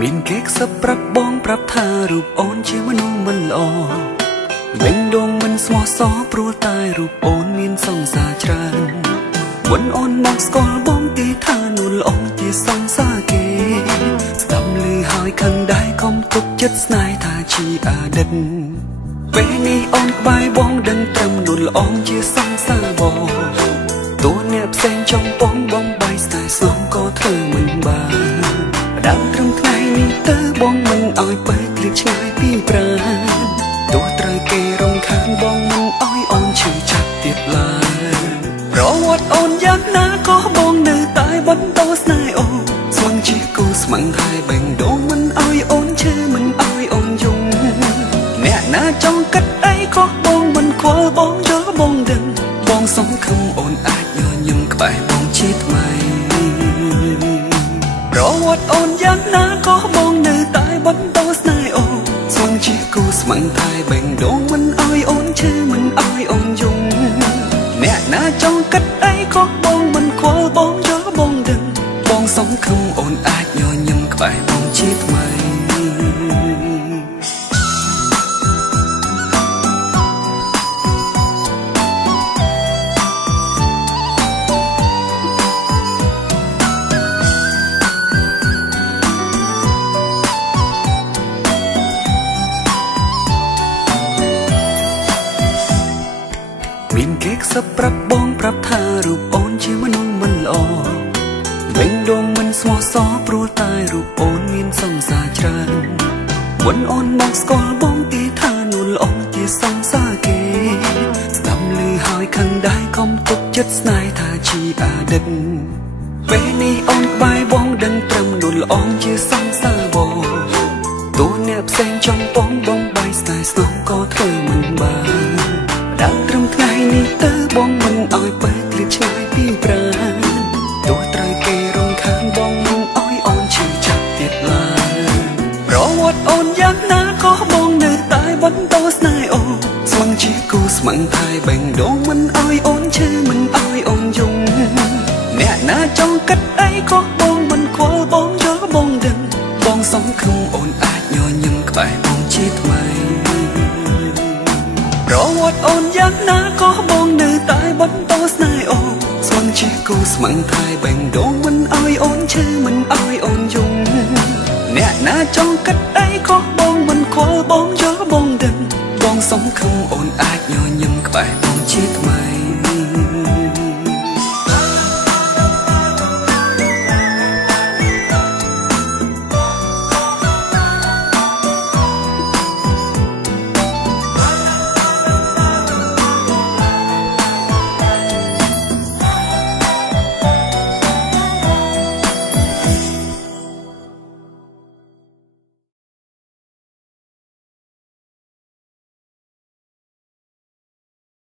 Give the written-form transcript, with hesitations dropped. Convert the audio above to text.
មានគេខ្សឹបប្រាប់បងប្រាប់ថារូបអូនជាមនុស្សមិនល្អវិញដងមិនស្មោះសរព្រោះតែរូបអូនមានសង្សារច្រើនមុនអូនមកស្គាល់បងទីថានួនល្អជាសង្សារគេស្ដាប់ឮហើយខឹងដែរកុំទុកចិត្តស្នេហ៍ថាជាអតីតពេលនេះអូនក្បែរបងដឹងត្រឹមនួនល្អជាសង្សារបងតួអ្នកផ្សេងចង់បងបងបាយស្នេហ៍ស្នងក៏ធ្វើមិនបានដល់ត្រឹមថ្ងៃនេះតើបងមិនអោយបែកគ្លៀតឆ្ងាយពីប្រាណទោះត្រូវគេរំខានបងមិនអោយអូនឈឺចាប់ទៀតឡើយប្រវត្តិអូនយ៉ាងណាក៏បងនៅតែបន្តស្នេហ៍អូនស្មឹងជាគូស្មឹងហើយបេងដូងមិនអោយអូនឈឺមិនអោយអូនយំអ្នកណាចង់គិតអីក៏បងមិនខ្វល់បងយល់បងដឹងបងសង្ឃឹមអូនអាចញញឹមក្បែរបងជាថ្មីប្រវត្តិអូនយ៉ាងណាក៏បងនៅតែបន្តស្នេហ៍អូនស្មឹងជាគូស្មឹងតែបេងដូងមិនអោយអូនឈឺមិនអោយអូនយំអ្នកណាចង់គិតអីក៏បងមិនខ្វល់បងយល់បងដឹងបងសង្ឃឹមអូនអាចញញឹមក្បែរបងជាថ្មីមានគេខ្សឹបប្រាប់បងប្រាប់ថារូបអូនជាមនុស្សមិនល្អវិញដងមិនស្មោះសរព្រោះតែរូបអូនមានសង្សារច្រើនមុនអូនមកស្គាល់បងទីថានួនល្អជាសង្សារគេស្ដាប់ឮហើយខឹងដែរកុំទុកចិត្តស្នេហ៍ថាជាអតីតពេលនេះអូនក្បែរបងដឹងត្រឹមនួនល្អជាសង្សារបងតួអ្នកផ្សេងចង់បងបងបាយស្នេហ៍ស្នងក៏ធ្វើមិនបានដល់ត្រឹមថ្ងៃនេះតើបងមិនអោយបែកគ្លៀតឆ្ងាយពីប្រាណទោះត្រូវគេរំខានបងមិនអោយអូនឈឺចាប់ទៀតឡើយប្រវត្តិអូនយ៉ាងណាក៏បងនៅតែបន្តស្នេហ៍អូនស្មឹងជាគូស្មឹងតែបេងដូងមិនអោយអូនឈឺមិនអោយអូនយំអ្នកណាចង់គិតអីក៏បងមិនខ្វល់បងយល់បងដឹងបងសង្ឃឹមអូនអាចញញឹមក្បែរបងជាថ្មីប្រវត្តិអូនយ៉ាងណាក៏បងនៅតែបន្តស្នេហ៍អូនស្មឹងជាគូស្មឹងតែបេងដូងមិនអោយអូនឈឺមិនអោយអូនយំអ្នកណាចង់គិតអីក៏បងមិនខ្វល់បងយល់បងដឹងបងសង្ឃឹមអូ